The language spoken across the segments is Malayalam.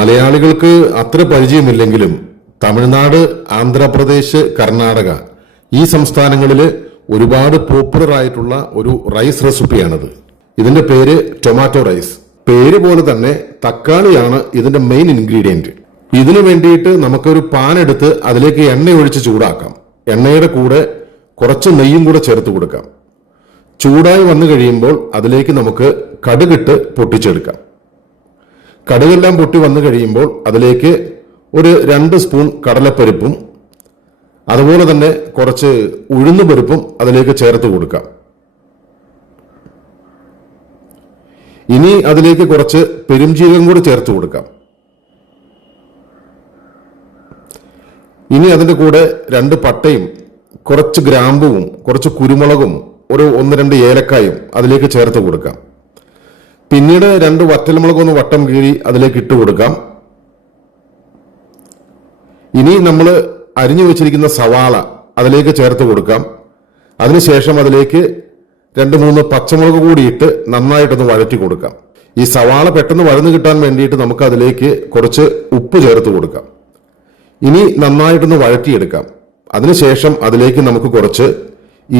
മലയാളികൾക്ക് അത്ര പരിചയമില്ലെങ്കിലും തമിഴ്നാട് ആന്ധ്രാപ്രദേശ് കർണാടക ഈ സംസ്ഥാനങ്ങളിൽ ഒരുപാട് പോപ്പുലർ ആയിട്ടുള്ള ഒരു റൈസ് റെസിപ്പിയാണിത് ഇതിന്റെ പേര് ടൊമാറ്റോ റൈസ് പേര് പോലെ തന്നെ തക്കാളിയാണ് ഇതിന്റെ മെയിൻ ഇൻഗ്രീഡിയന്റ് ഇതിനു വേണ്ടിയിട്ട് നമുക്കൊരു പാൻ എടുത്ത് അതിലേക്ക് എണ്ണ ഒഴിച്ച് ചൂടാക്കാം. എണ്ണയുടെ കൂടെ കുറച്ച് നെയ്യും കൂടെ ചേർത്ത് കൊടുക്കാം. ചൂടായി വന്നു കഴിയുമ്പോൾ അതിലേക്ക് നമുക്ക് കടുകിട്ട് പൊട്ടിച്ചെടുക്കാം. കടുകെല്ലാം പൊട്ടി വന്നു കഴിയുമ്പോൾ അതിലേക്ക് ഒരു രണ്ട് സ്പൂൺ കടലപ്പരിപ്പും അതുപോലെ തന്നെ കുറച്ച് ഉഴുന്ന് പരിപ്പും അതിലേക്ക് ചേർത്ത് കൊടുക്കാം. ഇനി അതിലേക്ക് കുറച്ച് പെരുംജീരകം കൂടി ചേർത്ത് കൊടുക്കാം. ഇനി അതിന്റെ കൂടെ രണ്ട് പട്ടയും കുറച്ച് ഗ്രാമ്പുവും കുറച്ച് കുരുമുളകും ഒരു ഒന്ന് രണ്ട് ഏലക്കായും അതിലേക്ക് ചേർത്ത് കൊടുക്കാം. പിന്നീട് രണ്ട് വറ്റൽമുളകൊന്ന് വട്ടം കീറി അതിലേക്ക് ഇട്ട് കൊടുക്കാം. ഇനി നമ്മൾ അരിഞ്ഞു വെച്ചിരിക്കുന്ന സവാള അതിലേക്ക് ചേർത്ത് കൊടുക്കാം. അതിനുശേഷം അതിലേക്ക് രണ്ട് മൂന്ന് പച്ചമുളക് കൂടി ഇട്ട് നന്നായിട്ടൊന്ന് വഴറ്റി കൊടുക്കാം. ഈ സവാള പെട്ടെന്ന് വഴന്നു കിട്ടാൻ വേണ്ടിയിട്ട് നമുക്ക് അതിലേക്ക് കുറച്ച് ഉപ്പ് ചേർത്ത് കൊടുക്കാം. ഇനി നന്നായിട്ടൊന്ന് വഴറ്റിയെടുക്കാം. അതിനുശേഷം അതിലേക്ക് നമുക്ക് കുറച്ച്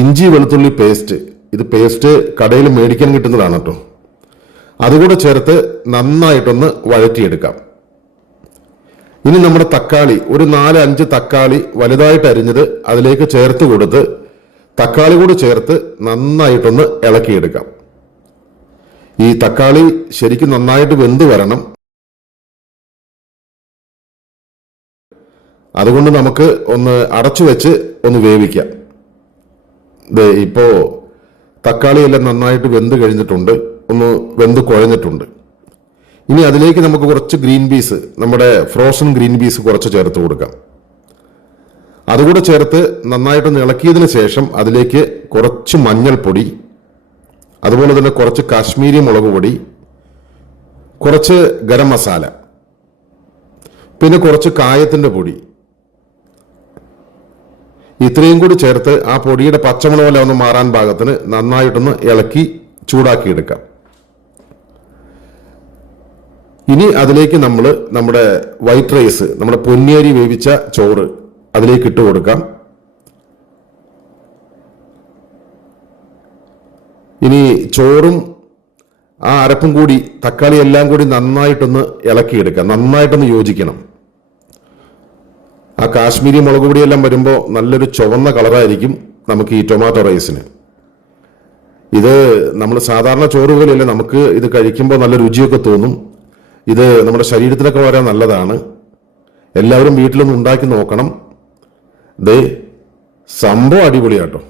ഇഞ്ചി വെളുത്തുള്ളി പേസ്റ്റ്. ഇത് പേസ്റ്റ് കടയിൽ മേടിക്കാൻ കിട്ടുന്നതാണ് കേട്ടോ. അതുകൂടെ ചേർത്ത് നന്നായിട്ടൊന്ന് വഴറ്റിയെടുക്കാം. ഇനി നമ്മുടെ തക്കാളി ഒരു നാല് അഞ്ച് തക്കാളി വലുതായിട്ട് അരിഞ്ഞത് അതിലേക്ക് ചേർത്ത് കൊടുത്ത് തക്കാളി കൂടി ചേർത്ത് നന്നായിട്ടൊന്ന് ഇളക്കിയെടുക്കാം. ഈ തക്കാളി ശരിക്കും നന്നായിട്ട് വെന്ത് വരണം. അതുകൊണ്ട് നമുക്ക് ഒന്ന് അടച്ചു വെച്ച് ഒന്ന് വേവിക്കാം. ഇപ്പോ തക്കാളി എല്ലാം നന്നായിട്ട് വെന്ത് കഴിഞ്ഞിട്ടുണ്ട്. ഒന്ന് വെന്ത് കുഴഞ്ഞിട്ടുണ്ട്. ഇനി അതിലേക്ക് നമുക്ക് കുറച്ച് ഗ്രീൻ പീസ് നമ്മുടെ ഫ്രോസൺ ഗ്രീൻ പീസ് കുറച്ച് ചേർത്ത് കൊടുക്കാം. അതുകൂടെ ചേർത്ത് നന്നായിട്ടൊന്ന് ഇളക്കിയതിന് ശേഷം അതിലേക്ക് കുറച്ച് മഞ്ഞൾപ്പൊടി അതുപോലെ തന്നെ കുറച്ച് കാശ്മീരി മുളക് പൊടി കുറച്ച് ഗരം മസാല പിന്നെ കുറച്ച് കായത്തിന്റെ പൊടി. ഇത്രയും കൂടി ചേർത്ത് ആ പൊടിയുടെ പച്ചമുളകെല്ലാം ഒന്ന് മാറാൻ പാകത്തിന് നന്നായിട്ടൊന്ന് ഇളക്കി ചൂടാക്കിയെടുക്കാം. ഇനി അതിലേക്ക് നമ്മൾ നമ്മുടെ വൈറ്റ് റൈസ് നമ്മുടെ പൊന്നിയരി വേവിച്ച ചോറ് അതിലേക്ക് ഇട്ട് കൊടുക്കാം. ഇനി ചോറും ആ അരപ്പും കൂടി തക്കാളി എല്ലാം കൂടി നന്നായിട്ടൊന്ന് ഇളക്കിയെടുക്കാം. നന്നായിട്ടൊന്ന് യോജിക്കണം. ആ കാശ്മീരി മുളക് പൊടിയെല്ലാം വരുമ്പോൾ നല്ലൊരു ചുവന്ന കളറായിരിക്കും നമുക്ക് ഈ ടൊമാറ്റോ റൈസിന്. ഇത് നമ്മൾ സാധാരണ ചോറ് പോലെയല്ല നമുക്ക് ഇത് കഴിക്കുമ്പോൾ നല്ല രുചിയൊക്കെ തോന്നും. ഇത് നമ്മുടെ ശരീരത്തിനൊക്കെ വളരെ നല്ലതാണ്. എല്ലാവരും വീട്ടിലൊന്ന് ഉണ്ടാക്കി നോക്കണം. ദേ സംഭവം അടിപൊളിയാട്ടോ.